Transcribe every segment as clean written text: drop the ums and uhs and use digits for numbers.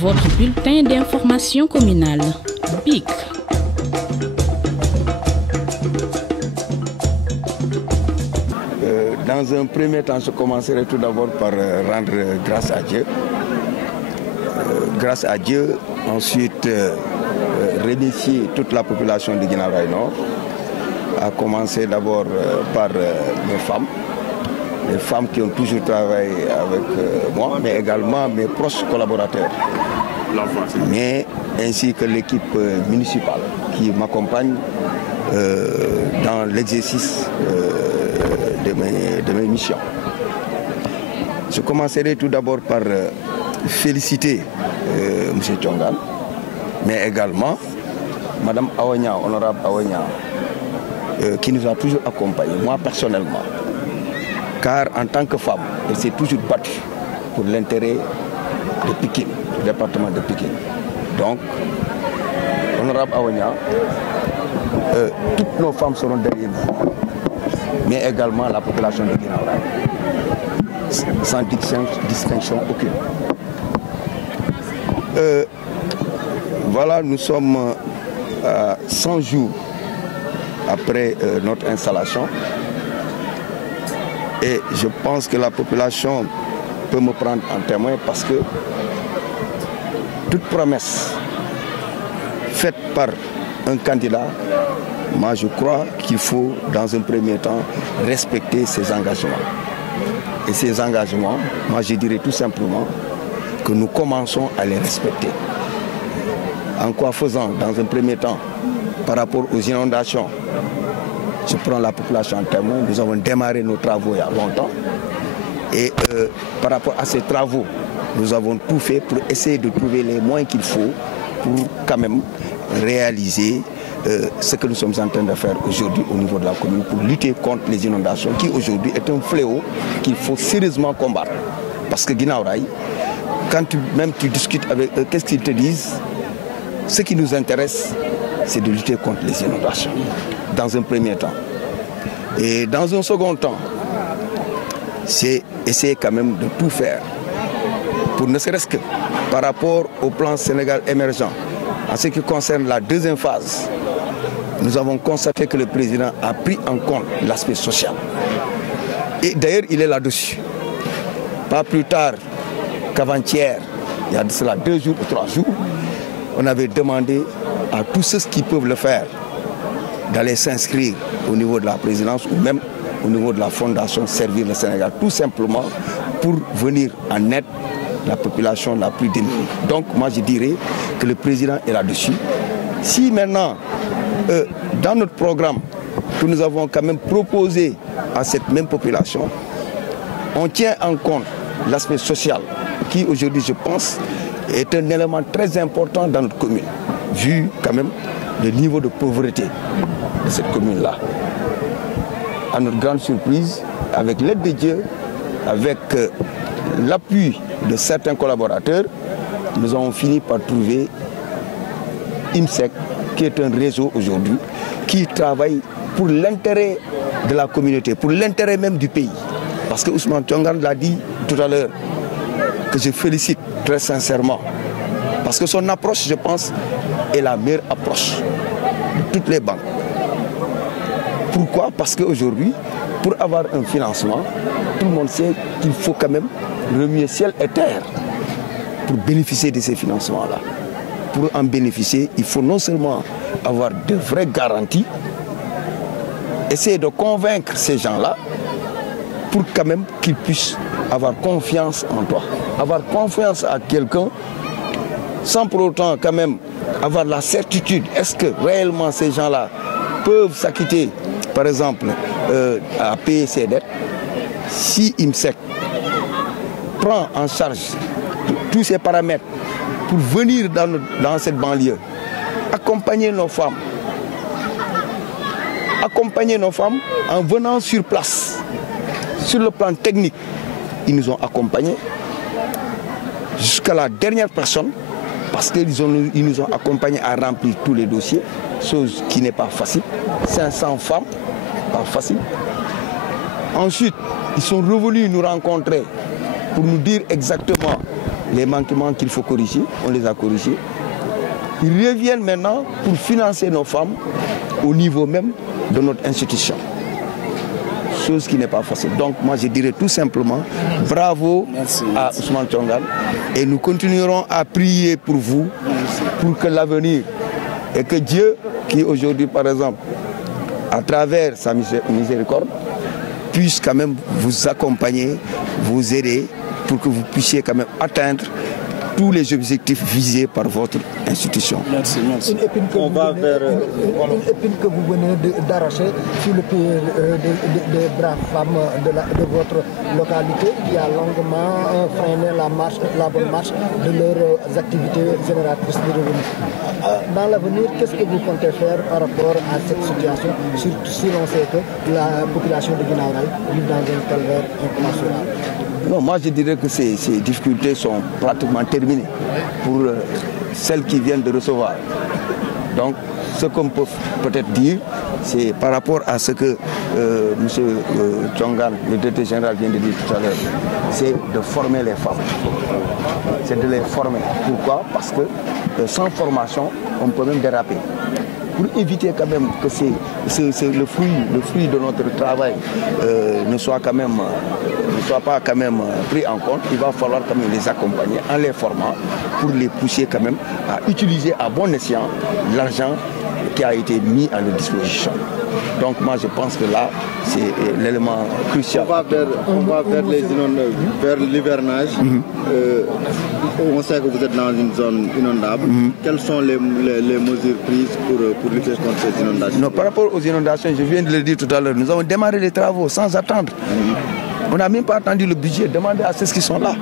Votre bulletin d'information communale, BIC. Dans un premier temps, je commencerai tout d'abord par rendre grâce à Dieu. Grâce à Dieu, ensuite remercier toute la population de Guinaw Rail Nord, à commencer d'abord par les femmes qui ont toujours travaillé avec moi, mais également mes proches collaborateurs, mais ainsi que l'équipe municipale qui m'accompagne dans l'exercice de mes missions. Je commencerai tout d'abord par féliciter M. Thiongane, mais également Mme Aonia, honorable Aonia, qui nous a toujours accompagnés, moi personnellement. Car en tant que femme, elle s'est toujours battue pour l'intérêt de Pikine, du département de Pikine. Donc, honorable Aonia, toutes nos femmes seront derrière nous, mais également la population de Guinaw Rail, sans distinction aucune. Voilà, nous sommes à 100 jours après notre installation. Et je pense que la population peut me prendre en témoin parce que toute promesse faite par un candidat, moi je crois qu'il faut dans un premier temps respecter ses engagements. Et ces engagements, moi je dirais tout simplement que nous commençons à les respecter. En quoi faisant dans un premier temps par rapport aux inondations? Je prends la population en témoin, nous avons démarré nos travaux il y a longtemps. Et par rapport à ces travaux, nous avons tout fait pour essayer de trouver les moyens qu'il faut pour quand même réaliser ce que nous sommes en train de faire aujourd'hui au niveau de la commune pour lutter contre les inondations qui aujourd'hui est un fléau qu'il faut sérieusement combattre. Parce que Guinaw Rail, quand tu discutes avec eux, qu'est-ce qu'ils te disent? Ce qui nous intéresse, c'est de lutter contre les inondations, dans un premier temps. Et dans un second temps, c'est essayer quand même de tout faire, pour ne serait-ce que par rapport au plan Sénégal émergent. En ce qui concerne la deuxième phase, nous avons constaté que le président a pris en compte l'aspect social. Et d'ailleurs, il est là-dessus. Pas plus tard qu'avant-hier, il y a de cela 2 jours ou 3 jours, on avait demandé à tous ceux qui peuvent le faire d'aller s'inscrire au niveau de la présidence ou même au niveau de la fondation Servir le Sénégal, tout simplement pour venir en aide la population la plus démunie. Donc moi je dirais que le président est là-dessus. Si maintenant, dans notre programme que nous avons quand même proposé à cette même population, on tient en compte l'aspect social qui aujourd'hui je pense est un élément très important dans notre commune, vu quand même le niveau de pauvreté de cette commune-là. À notre grande surprise, avec l'aide de Dieu, avec l'appui de certains collaborateurs, nous avons fini par trouver IMSEC, qui est un réseau aujourd'hui, qui travaille pour l'intérêt de la communauté, pour l'intérêt même du pays. Parce que Ousmane Thiongane l'a dit tout à l'heure, que je félicite très sincèrement. Parce que son approche, je pense, est la meilleure approche de toutes les banques. Pourquoi? Parce qu'aujourd'hui, pour avoir un financement, tout le monde sait qu'il faut quand même remuer ciel et terre pour bénéficier de ces financements-là. Pour en bénéficier, il faut non seulement avoir de vraies garanties, essayer de convaincre ces gens-là pour quand même qu'ils puissent avoir confiance en toi. Avoir confiance à quelqu'un sans pour autant quand même avoir la certitude, est-ce que réellement ces gens-là peuvent s'acquitter, par exemple, à payer ses dettes? Si IMSEC prend en charge tous ces paramètres pour venir dans cette banlieue, accompagner nos femmes en venant sur place, sur le plan technique, ils nous ont accompagnés jusqu'à la dernière personne, parce qu'ils nous ont accompagnés à remplir tous les dossiers, chose qui n'est pas facile. 500 femmes, pas facile. Ensuite, ils sont revenus nous rencontrer pour nous dire exactement les manquements qu'il faut corriger, on les a corrigés. Ils reviennent maintenant pour financer nos femmes au niveau même de notre institution. Chose qui n'est pas facile. Donc moi je dirais tout simplement bravo à Ousmane Thiongane et nous continuerons à prier pour vous pour que l'avenir et que Dieu qui aujourd'hui par exemple à travers sa miséricorde puisse quand même vous accompagner, vous aider pour que vous puissiez quand même atteindre tous les objectifs visés par votre institution. Merci. Une épine que vous venez d'arracher sur le pied des braves femmes de votre localité qui a longuement freiné la bonne marche de leurs activités génératrices de revenus. Dans l'avenir, qu'est-ce que vous comptez faire par rapport à cette situation, surtout si l'on sait que la population de Guinaw Rail vit dans un calvaire incommensurable? Non, moi je dirais que ces difficultés sont pratiquement terminées pour celles qui viennent de recevoir. Donc ce qu'on peut peut-être dire, c'est par rapport à ce que M. Thiongane, le directeur général, vient de dire tout à l'heure, c'est de former les femmes. C'est de les former. Pourquoi? Parce que sans formation, on peut même déraper. Pour éviter quand même que le fruit de notre travail ne soit pas quand même pris en compte, il va falloir quand même les accompagner en les formant pour les pousser quand même à utiliser à bon escient l'argent qui a été mis à leur disposition. Donc moi je pense que là c'est l'élément crucial. On va vers l'hivernage. On sait que vous êtes dans une zone inondable. Quelles sont les mesures prises pour lutter contre ces inondations? Non, par rapport aux inondations, je viens de le dire tout à l'heure, nous avons démarré les travaux sans attendre. On n'a même pas attendu le budget, demandé à ceux qui sont là.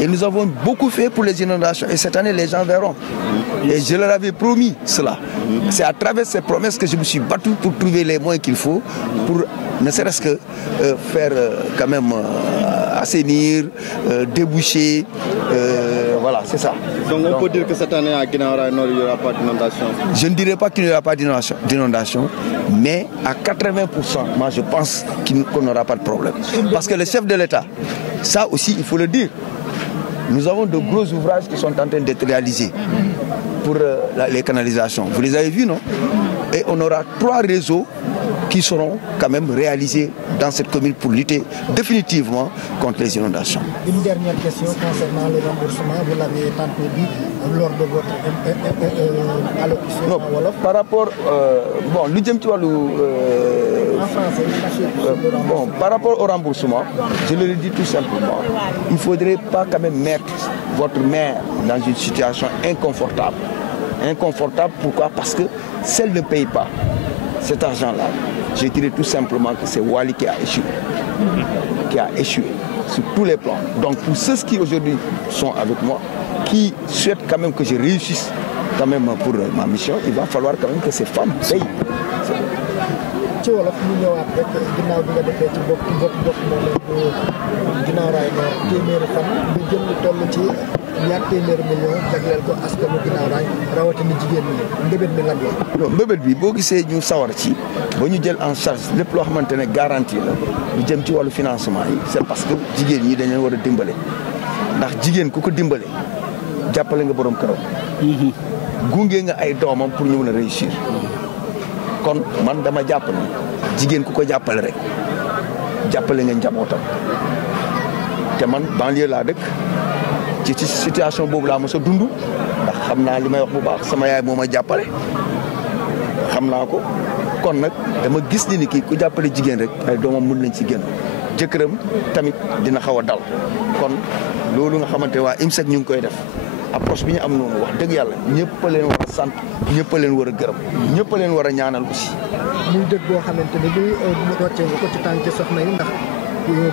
Et nous avons beaucoup fait pour les inondations. Et cette année, les gens verront. Et je leur avais promis cela. C'est à travers ces promesses que je me suis battu pour trouver les moyens qu'il faut pour ne serait-ce que faire quand même assainir, déboucher. Voilà, c'est ça. Donc on peut dire que cette année à Guinaw Rail Nord, il n'y aura pas d'inondation? Je ne dirais pas qu'il n'y aura pas d'inondation, mais à 80%, moi je pense qu'on n'aura pas de problème. Parce que le chef de l'État, ça aussi il faut le dire, nous avons de gros ouvrages qui sont en train d'être réalisés pour les canalisations. Vous les avez vus, non? Et on aura 3 réseaux qui seront quand même réalisés dans cette commune pour lutter définitivement contre les inondations. Une dernière question concernant le remboursement, vous l'avez tantôt dit lors de votre allocution. Non, Wolof. Par rapport, en français, par rapport au remboursement, je le dis tout simplement, il ne faudrait pas quand même mettre votre mère dans une situation inconfortable. Inconfortable, pourquoi? Parce que si elle ne paye pas cet argent-là, je dirais tout simplement que c'est Wali qui a échoué. Qui a échoué sur tous les plans. Donc pour ceux qui aujourd'hui sont avec moi, qui souhaitent quand même que je réussisse quand même pour ma mission, il va falloir quand même que ces femmes payent. ci wolof ñu ñëwaat rek ginnaaw bi nga defee ci bopp moom Guinaw Rail Nord téeméeri fan ñu jël lu toll ci ñaar téeméeri million jagleel ko askanu Guinaw Rail rawatina jigéen ñi mbébét mi lan la. non mbébét bi boo gisee ñu sawar ci ba ñu jël en charge lépp loo xamante ne garantie la lu jëm ci wàllu financement yi c'est parce que jigéen ñi dañ leen war a dimbale ndax jigéen ku ko dimbale jàppale nga borom këram. gunge nga ay doomam pour ñu mën a réussir. kon man dama jàpp ne jigéen ku ko jàppale rek jàppale nga njabootam te man banlieue laa dëkk ci situation boobu laa mos a dund ndax xam naa li may wax bu baax sama yaay moo ma jàppale xam naa ko kon nag dama gis ni kii ku jàppale jigéen rek ay doomam mën nañ ci génn jëkkëram tamit dina xaw a dal kon loolu nga xamante waa IMSEC ñu ngi koy def approche bi ñu am noonu wax dëgg yàlla ñëpp a leen war a sant ñëpp a leen war a gërëm ñëpp a leen war a ñaanal aussi. muy dëgg boo xamante ni bii roccee nga ko ci tànk soxna yi ndax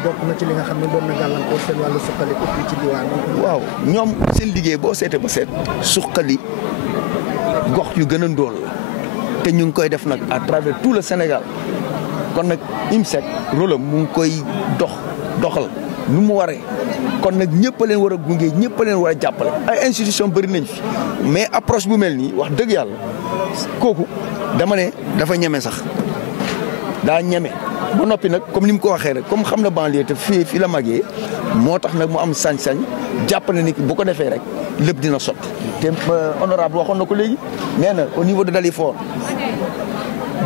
bokk na ci li nga xam ne doon na gàllankoor seen wàllu suqali ko fii ci diwaan bi. waaw ñoom seen liggéey boo seetee ba seet suqali gox yu gën a ndóol la te ñu ngi koy def nag à travers tout le Sénégal kon nag IMSEC rôle am mu ngi koy doxal nu mu waree. kon nag ñëpp a leen war a gunge ñëpp a leen war a jàppale ay institution bëri nañ fi mais approche bu mel nii wax dëgg yàlla kooku dama ne dafa ñeme sax daa ñeme ba noppi nag comme ni mu ko waxee rek comme xam na banlieue te fii la màggee moo tax nag mu am sañ-sañ jàpp na ni bu ko defee rek lépp dina sotti te honorable waxoon na ko léegi nee na au niveau de Dalifort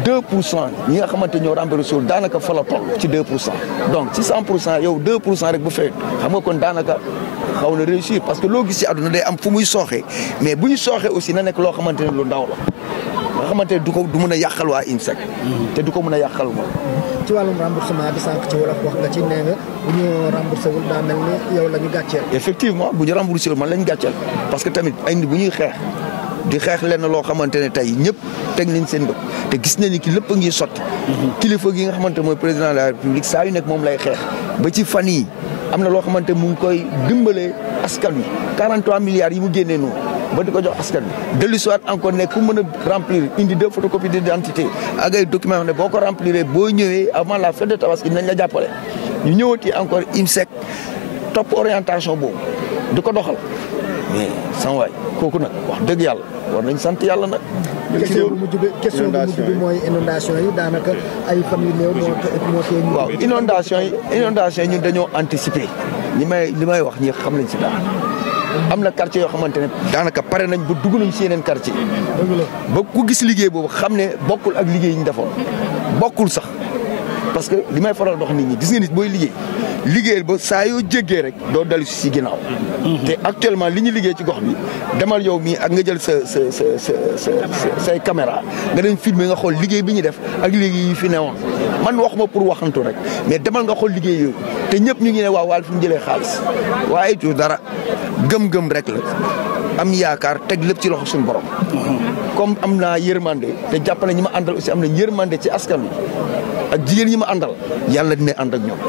2% ñi nga xamante ñoo remboursé daanaka fa la toll ci 2% donc ci 100% yow 2% rek bu fee xam nga kon daanaka xaw na réussir parce que loo gis ci àdduna day am fu muy sooxee mais bu ñu sooxee aussi na nekk loo xamante ne lu ndaw la nga xamante ne du mën a yàqal waa IMSEC te du ko mën a yàqal moom. ci wàllum remboursement bi sànq ci wolof wax nga ci nee nga bu ñu remboursé wul daa mel ni yow la ñu gàcceel. effectivement bu ñu remboursé wul man la ñu gàcceel parce que tamit ay nit bu ñuy xeex di xeex lenn loo xamante ne tey ñëpp teg nañ seen bët te gis nañ ni ki lépp a ngi sotti. kilifa gi nga xamante mooy président de la république saa yu nekk moom lay xeex ba ci fan yi am na loo xamante mu ngi koy dimbalee askan wi 43 milliards yi mu génnee noonu ba di ko jox askan wi dellu si waat encore ne ku mën a remplir indi 2 photocopies d'identité ak ay documents yoo xam ne boo ko remplir boo ñëwee avant la fête de Tabaski nañ la jàppale ñu ñëwati encore IMSEC topp orientation boobu di ko doxal mais sama waay kooku nag wax dëgg yàlla war nañ sant yàlla nag. question bu mujj bi mooy inondation yi daanaka ay fan yu néew moo tee ñu. waaw inondation yi ñun dañoo anticiper li may wax ñi xam nañ si daal. am na quartier yoo xamante ne daanaka pare nañ ba dugg nañ si yeneen quartier ba ku gis liggéey boobu xam ne bokkul ak liggéey yi ñu defoon bokkul sax parce que li may faral dox nit ñi gis nga nit booy liggéeyal ba saa yoo jéggee rek doo dalu si ginnaaw. te actuellement li ñu liggéey ci gox bi demal yow mii ak nga jël say caméra nga dem filmer nga xool liggéey bi ñu def ak liggéey yi fi newoon man waxuma pour waxantu rek mais demal nga xool liggéey yooyu te ñëpp ñu ngi ne waaw fi mu jëlee xaalis waaye du dara gëm-gëm rek la am yaakaar teg lépp ci loxo suñu borom. comme am naa yërmande te jàpp na ñi ma àndal aussi am na yërmande ci askan wi ak jigéen ñi ma àndal yàlla dina ànd ak ñoom.